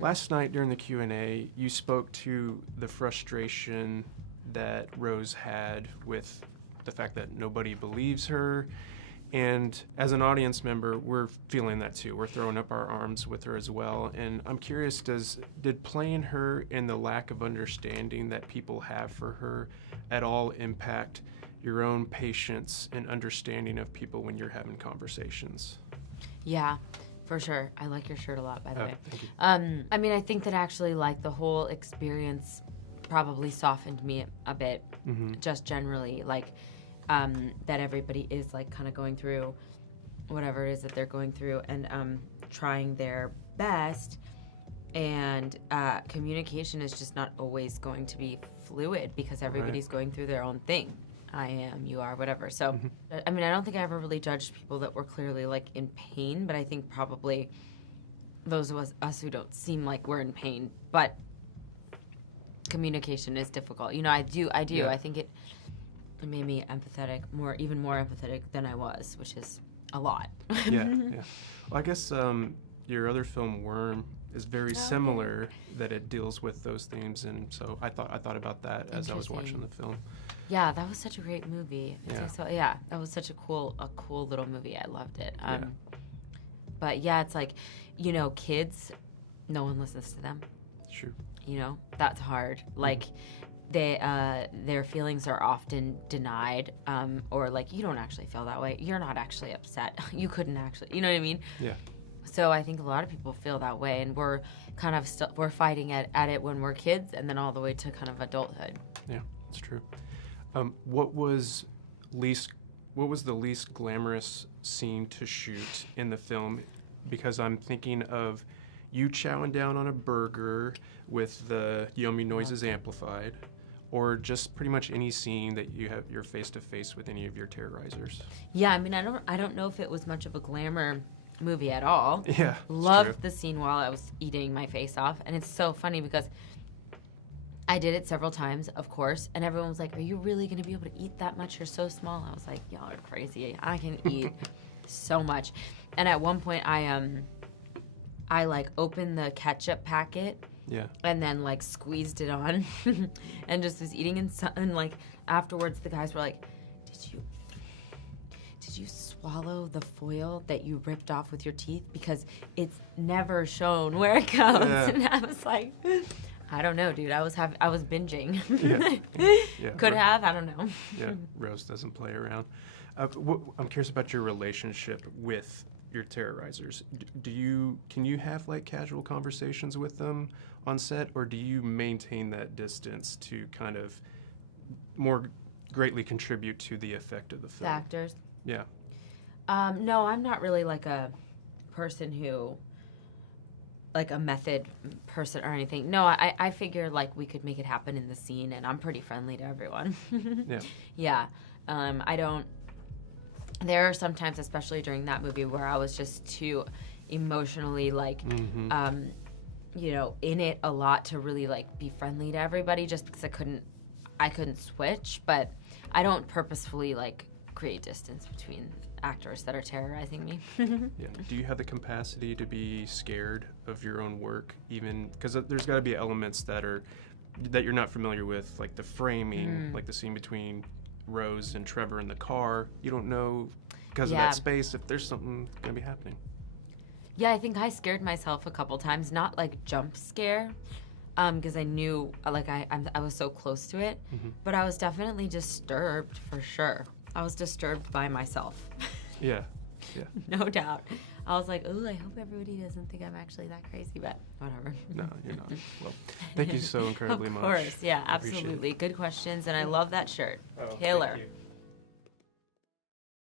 Last night during the Q&A, you spoke to the frustration that Rose had with the fact that nobody believes her. And as an audience member, we're feeling that too. We're throwing up our arms with her as well. And I'm curious, did playing her and the lack of understanding that people have for her at all impact your own patience and understanding of people when you're having conversations? Yeah, for sure. I like your shirt a lot, by the way. Thank you. I mean, I think that actually, like, the whole experience probably softened me a bit, just generally, like, that everybody is, like, kind of going through whatever it is that they're going through and trying their best. And communication is just not always going to be fluid because everybody's going through their own thing. I am, you are, whatever. So, I mean, I don't think I ever really judged people that were clearly, like, in pain, but I think probably those of us who don't seem like we're in pain, but communication is difficult. You know, I do. Yeah. I think it made me empathetic, even more empathetic than I was, which is a lot. Yeah. Well, I guess your other film, Worm, is very similar, that it deals with those themes, and so I thought about that as I was watching the film. Yeah, that was such a great movie. Yeah. That was such a cool little movie. I loved it. But yeah, it's like, you know, kids, no one listens to them. Sure. You know, that's hard. Like, their feelings are often denied, or like, you don't actually feel that way. You're not actually upset. You couldn't actually, you know what I mean? Yeah. So I think a lot of people feel that way, and we're kind of we're fighting at it when we're kids, and then all the way to kind of adulthood. Yeah, that's true. What was the least glamorous scene to shoot in the film? Because I'm thinking of you chowing down on a burger with the yummy noises amplified, or just pretty much any scene that you're face to face with any of your terrorizers. Yeah, I mean, I don't know if it was much of a glamour movie at all. Yeah, loved the scene while I was eating my face off, and it's so funny because I did it several times, of course, and everyone was like, "Are you really going to be able to eat that much? You're so small." I was like, "Y'all are crazy. I can eat so much." And at one point, I like opened the ketchup packet, and then like squeezed it on, and just was eating. And like afterwards, the guys were like, "Did you swallow the foil that you ripped off with your teeth? Because it's never shown where it goes." Yeah. And I was like, I don't know, dude. I was binging. Yeah. Could have. I don't know. Yeah. Rose doesn't play around. I'm curious about your relationship with your terrorizers. Can you have like casual conversations with them on set, or do you maintain that distance to kind of more greatly contribute to the effect of the film? The actors? Yeah. No, I'm not really like a person who, like a method person or anything. No, I figure like we could make it happen in the scene, and I'm pretty friendly to everyone. Yeah. I don't. There are some times, especially during that movie, where I was just too emotionally like, you know, in it a lot to really like be friendly to everybody, just because I couldn't switch. But I don't purposefully like create distance between actors that are terrorizing me. Yeah. Do you have the capacity to be scared of your own work, even because there's got to be elements that you're not familiar with, like the framing, like the scene between Rose and Trevor in the car. You don't know because of that space if there's something gonna be happening. Yeah, I think I scared myself a couple times, not like jump scare, because I knew like I was so close to it, but I was definitely disturbed for sure. I was disturbed by myself. Yeah. No doubt. I was like, ooh, I hope everybody doesn't think I'm actually that crazy, but whatever. No, you're not. Well, thank you so incredibly much. Of course, yeah, absolutely. Good questions, and I love that shirt. Killer. Thank you.